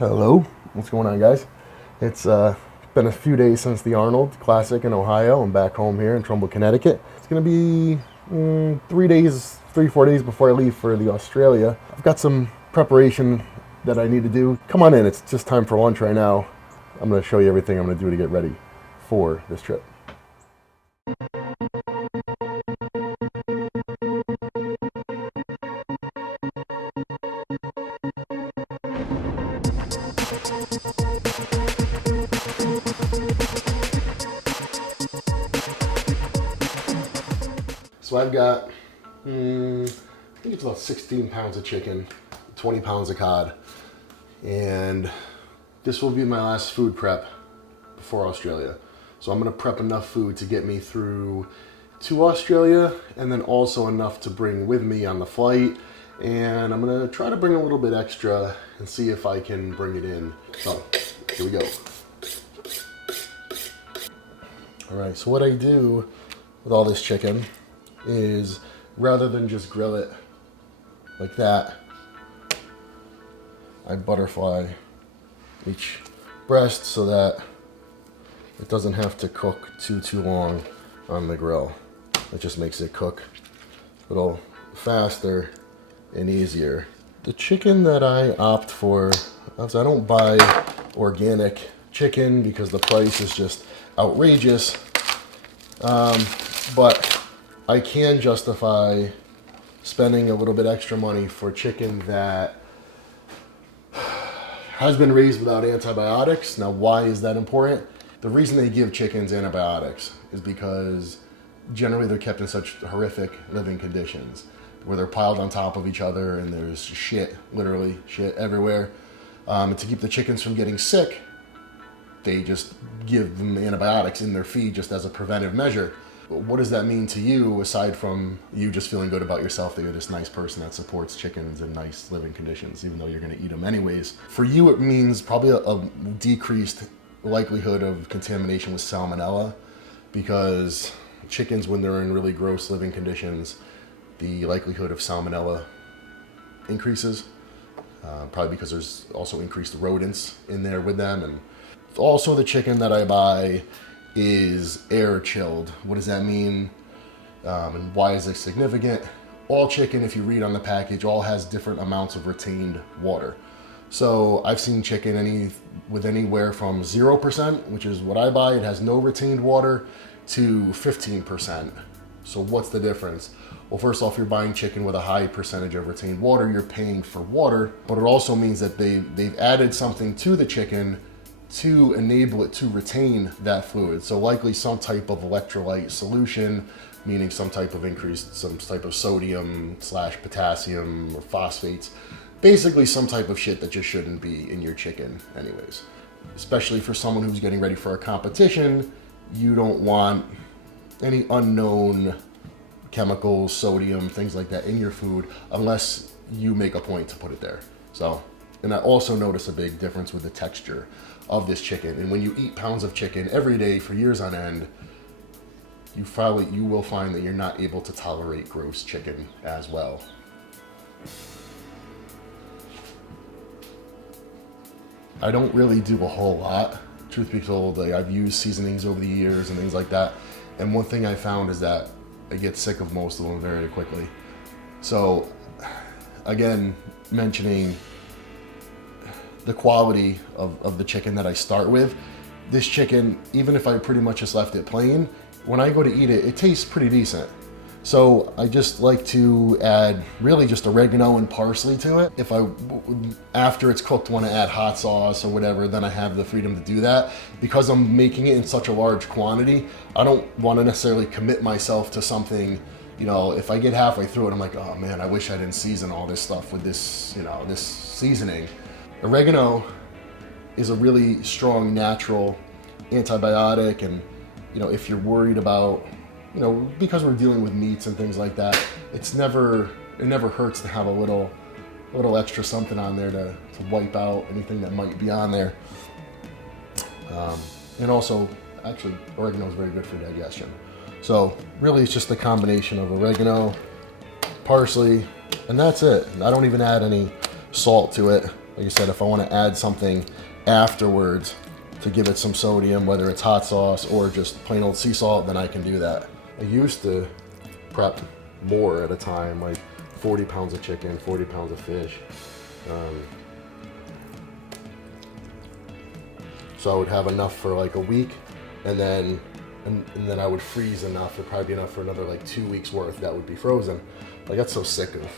Hello, what's going on, guys? It's been a few days since the Arnold Classic in Ohio. I'm back home here in Trumbull, Connecticut. It's gonna be 4 days before I leave for the Australia. I've got some preparation that I need to do. Come on in, it's just time for lunch right now. I'm gonna show you everything I'm gonna do to get ready for this trip. So I've got, I think it's about 16 pounds of chicken, 20 pounds of cod, and this will be my last food prep before Australia. So I'm gonna prep enough food to get me through to Australia, and then also enough to bring with me on the flight. And I'm gonna try to bring a little bit extra and see if I can bring it in. So here we go. All right, so what I do with all this chicken is, rather than just grill it like that, I butterfly each breast so that it doesn't have to cook too long on the grill. It just makes it cook a little faster and easier. The chicken that I opt for, I don't buy organic chicken because the price is just outrageous, but I can justify spending a little bit extra money for chicken that has been raised without antibiotics. Now, why is that important? The reason they give chickens antibiotics is because generally they're kept in such horrific living conditions where they're piled on top of each other and there's shit, literally shit everywhere. And to keep the chickens from getting sick, they just give them antibiotics in their feed just as a preventive measure. What does that mean to you, aside from you just feeling good about yourself that you're this nice person that supports chickens in nice living conditions, even though you're going to eat them anyways? For you, it means probably a decreased likelihood of contamination with salmonella, because chickens, when they're in really gross living conditions, the likelihood of salmonella increases, probably because there's also increased rodents in there with them. And also the chicken that I buy is air chilled. What does that mean? And why is this significant? All chicken, if you read on the package, all has different amounts of retained water. So I've seen chicken with anywhere from 0%, which is what I buy, it has no retained water, to 15%. So what's the difference? Well, first off, you're buying chicken with a high percentage of retained water, you're paying for water, but it also means that they've added something to the chicken to enable it to retain that fluid. So likely some type of electrolyte solution, meaning some type of sodium / potassium or phosphates. Basically some type of shit that just shouldn't be in your chicken anyways. Especially for someone who's getting ready for a competition, you don't want any unknown chemicals, sodium, things like that in your food unless you make a point to put it there. So, and I also notice a big difference with the texture of this chicken. And when you eat pounds of chicken every day for years on end, you will find that you're not able to tolerate gross chicken as well. I don't really do a whole lot, truth be told. I've used seasonings over the years and things like that. And one thing I found is that I get sick of most of them very quickly. So again, mentioning the quality of the chicken that I start with. This chicken, even if I pretty much just left it plain, when I go to eat it, it tastes pretty decent. So I just like to add really just oregano and parsley to it. If after it's cooked, want to add hot sauce or whatever, then I have the freedom to do that. Because I'm making it in such a large quantity, I don't want to necessarily commit myself to something. You know, if I get halfway through it, I'm like, oh man, I wish I didn't season all this stuff with this, this seasoning. Oregano is a really strong natural antibiotic, and if you're worried about, because we're dealing with meats and things like that, it never hurts to have a little extra something on there to wipe out anything that might be on there. And also, actually, oregano is very good for digestion. So really, it's just a combination of oregano, parsley, and that's it. I don't even add any salt to it. Like I said, if I want to add something afterwards to give it some sodium, whether it's hot sauce or just plain old sea salt, then I can do that. I used to prep more at a time, like 40 pounds of chicken, 40 pounds of fish. So I would have enough for like a week, and then I would freeze enough. It'd probably be enough for another like 2 weeks worth that would be frozen. I got so sick of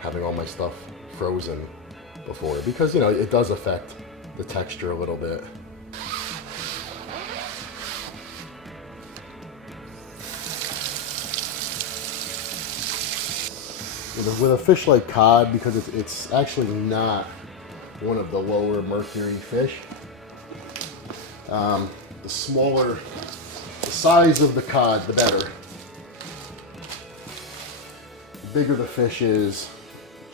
having all my stuff frozen before, because you know it does affect the texture a little bit. With a fish like cod, because it's actually not one of the lower mercury fish. The smaller the size of the cod, the better. The bigger the fish is,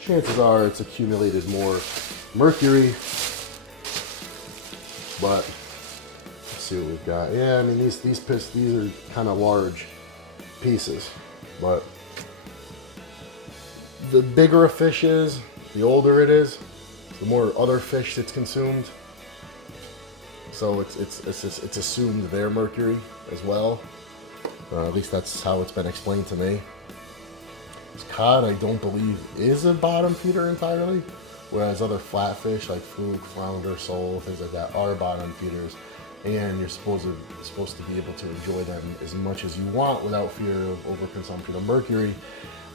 chances are it's accumulated more mercury. But let's see what we've got. Yeah, I mean these are kind of large pieces, but the bigger a fish is, the older it is, the more other fish that's consumed. So it's assumed they're mercury as well. At least that's how it's been explained to me. This cod, I don't believe, is a bottom feeder entirely, whereas other flatfish like fluke, flounder, sole, things like that are bottom feeders, and you're supposed to be able to enjoy them as much as you want without fear of overconsumption of mercury.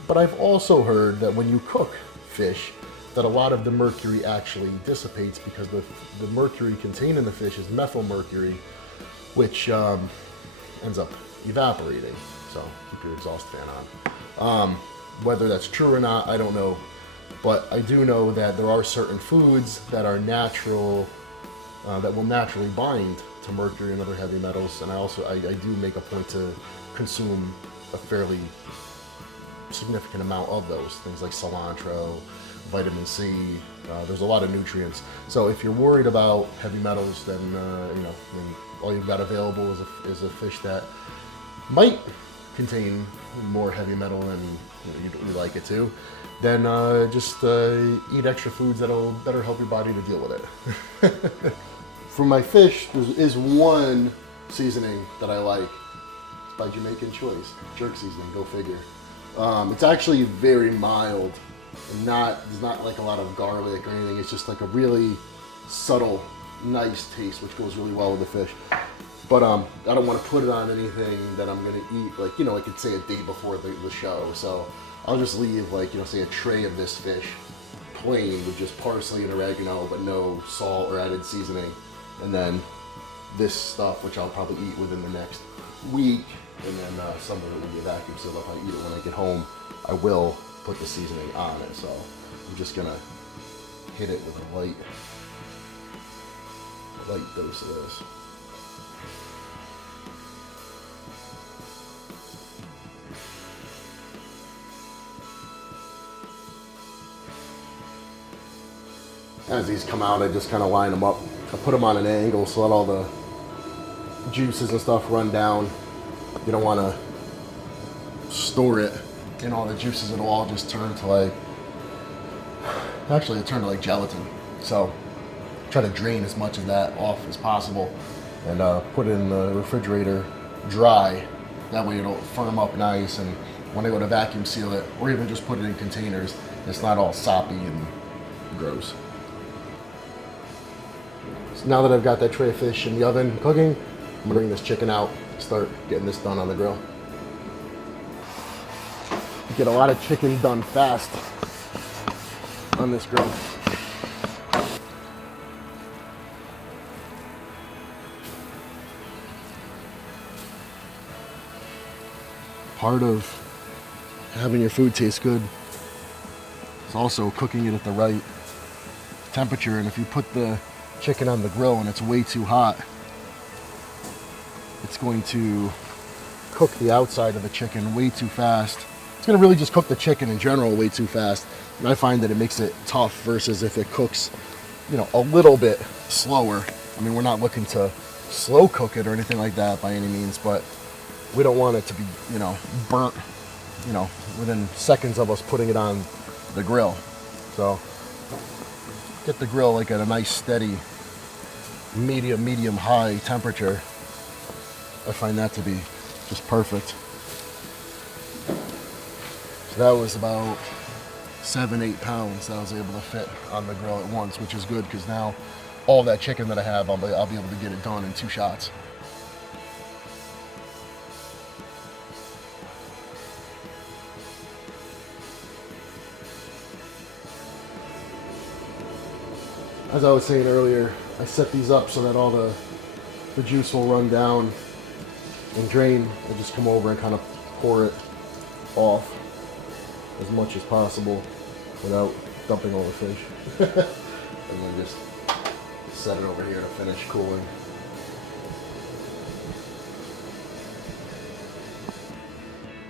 But I've also heard that when you cook fish, that a lot of the mercury actually dissipates, because the mercury contained in the fish is methyl mercury, which ends up evaporating. So keep your exhaust fan on. Whether that's true or not, I don't know. But I do know that there are certain foods that are natural, that will naturally bind to mercury and other heavy metals. And I do make a point to consume a fairly significant amount of those things, like cilantro, vitamin C. There's a lot of nutrients. So if you're worried about heavy metals, then all you've got available is a fish that might contain more heavy metal than you'd like it to. Then just eat extra foods that'll better help your body to deal with it. For my fish, there is one seasoning that I like. It's by Jamaican Choice, jerk seasoning. Go figure. It's actually very mild, and there's not like a lot of garlic or anything. It's just like a really subtle, nice taste, which goes really well with the fish. But I don't want to put it on anything that I'm gonna eat, like like it's say a day before the show. So I'll just leave like say a tray of this fish, plain with just parsley and oregano, but no salt or added seasoning, and then this stuff, which I'll probably eat within the next week. And then some of it will be vacuum sealed. If I eat it when I get home, I will put the seasoning on it. So I'm just gonna hit it with a light dose of this. As these come out, I just kind of line them up. I put them on an angle so let all the juices and stuff run down. You don't want to store it and all the juices, it'll all just turn to like, actually it turned to like gelatin. So try to drain as much of that off as possible and put it in the refrigerator dry. That way it'll firm up nice, and when I go to vacuum seal it, or even just put it in containers, it's not all soppy and gross. So now that I've got that tray of fish in the oven cooking, I'm gonna bring this chicken out, start getting this done on the grill. You get a lot of chicken done fast on this grill. Part of having your food taste good is also cooking it at the right temperature. And if you put the chicken on the grill and it's way too hot, it's going to cook the outside of the chicken way too fast. It's going to really just cook the chicken in general way too fast. And I find that it makes it tough versus if it cooks, a little bit slower. I mean, we're not looking to slow cook it or anything like that by any means, but we don't want it to be, burnt, within seconds of us putting it on the grill. So get the grill like at a nice steady medium high temperature, I find that to be just perfect. So that was about 7-8 pounds that I was able to fit on the grill at once, which is good because now all that chicken that I have, I'll be able to get it done in 2 shots. As I was saying earlier, I set these up so that all the juice will run down and drain. I just come over and kind of pour it off as much as possible without dumping all the fish. And then just set it over here to finish cooling.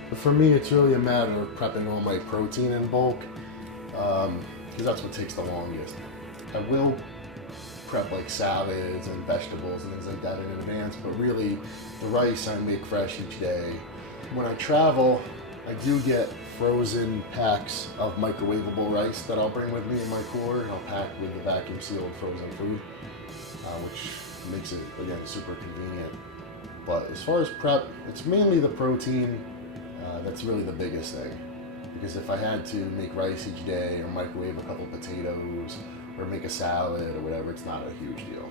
But for me, it's really a matter of prepping all my protein in bulk, because that's what takes the longest. I will prep like salads and vegetables and things like that in advance, but really the rice I make fresh each day. When I travel, I do get frozen packs of microwavable rice that I'll bring with me in my cooler, and I'll pack with the vacuum sealed frozen food, which makes it, again, super convenient. But as far as prep, it's mainly the protein that's really the biggest thing. Because if I had to make rice each day or microwave a couple potatoes or make a salad or whatever, it's not a huge deal.